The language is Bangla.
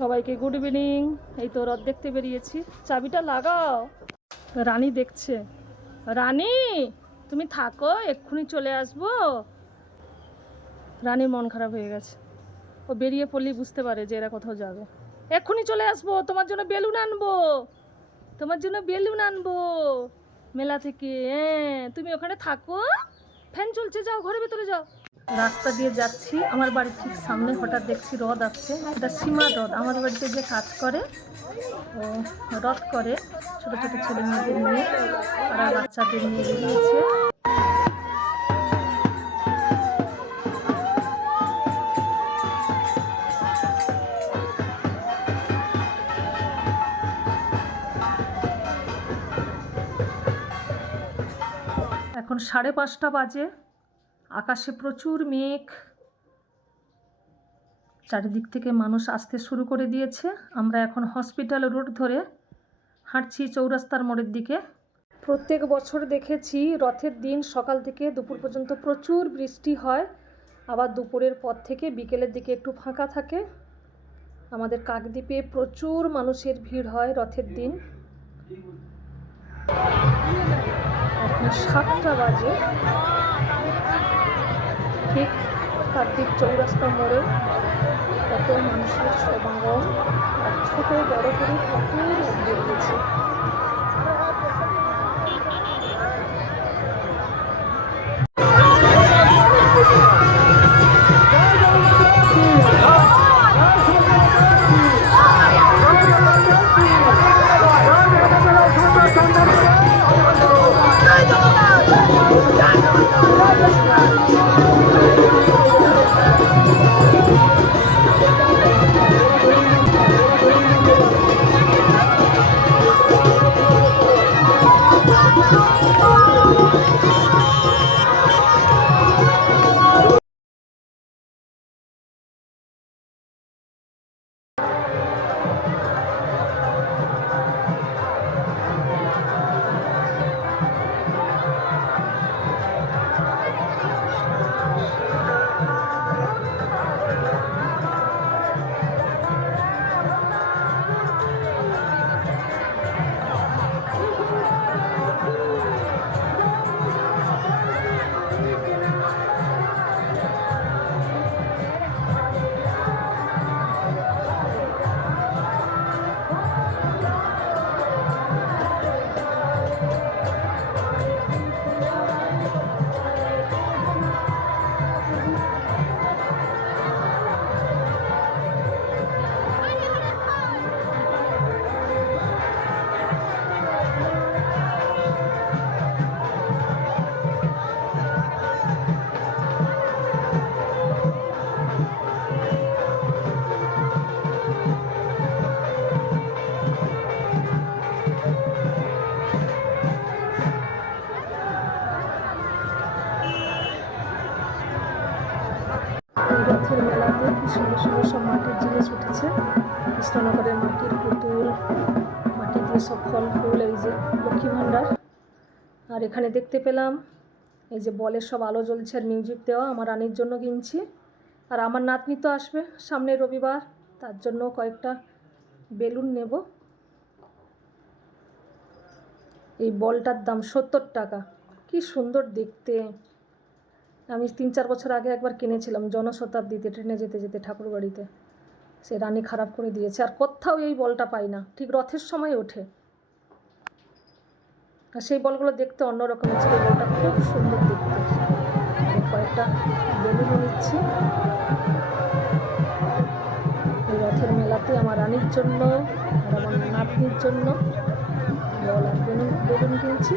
সবাইকে গুড ইভিনিং। এই তো রথ দেখতে বেরিয়েছি। চাবিটা লাগাও। রানী দেখছে। রানী, তুমি থাকো, এক্ষুনি চলে আসবো। রানীর মন খারাপ হয়ে গেছে। ও বেরিয়ে পড়লেই বুঝতে পারে যে এরা কোথাও যাবে। এক্ষুনি চলে আসবো, তোমার জন্য বেলুন আনবো, তোমার জন্য বেলুন আনবো মেলা থেকে। হ্যাঁ, তুমি ওখানে থাকো, ফ্যান চলছে, যাও ঘরের ভেতরে যাও। রাস্তা দিয়ে যাচ্ছি, আমার বাড়ির ঠিক সামনে হঠাৎ দেখছি রথ আসছে। এটা সীমার রথ। আমার বাড়িতে যে কাজ করে ও রথ করে, ছোট ছোট ছেলে মেয়েদের নিয়ে, তারা বাচ্চাদের নিয়ে বেরিয়েছে। এখন 5:30 বাজে। আকাশে প্রচুর মেঘ, চারিদিক থেকে মানুষ আসতে শুরু করে দিয়েছে। আমরা এখন হসপিটাল রোড ধরে হাঁটছি চৌরাস্তার মোড়ের দিকে। প্রত্যেক বছর দেখেছি রথের দিন সকাল থেকে দুপুর পর্যন্ত প্রচুর বৃষ্টি হয়, আবার দুপুরের পর থেকে বিকেলের দিকে একটু ফাঁকা থাকে। আমাদের কাকদ্বীপে প্রচুর মানুষের ভিড় হয় রথের দিন। এখন 7টা বাজে। ঠিক কাকদ্বীপ চৌরাস্তা মোড়ে কত মানুষের সমাগম, আর ছোট বড় করে প্রচুর বেরিয়েছে। রথের মেলাতে কি সুন্দর সুন্দর সব মাটির জিনিস উঠেছে। কৃষ্ণনগরের মাটির পুতুল, মাটি দিয়ে সব ফল ফুল, এই যে লক্ষ্মী ভাণ্ডার। আর এখানে দেখতে পেলাম এই যে বলের সব আলো জ্বলছে আর মিউজিক দেওয়া, আমার রানীর জন্য কিনছি। আর আমার নাতনি তো আসবে সামনে রবিবার, তার জন্য কয়েকটা বেলুন নেব। এই বলটার দাম 70 টাকা। কি সুন্দর দেখতে। আমি 3-4 বছর আগে একবার কিনেছিলাম জনশতাব্দীতে, ট্রেনে যেতে যেতে ঠাকুরবাড়িতে। সে রানী খারাপ করে দিয়েছে, আর কোথাও এই বলটা পাই না, ঠিক রথের সময় ওঠে। আর সেই বলগুলো দেখতে অন্যরকমের ছিল, বলটা খুব সুন্দর দেখতে। কয়েকটা বেলুনও নিচ্ছি এই রথের মেলাতে আমার রানীর জন্য আর আমার নাতনির জন্য বল আর বেলুন কিনছি।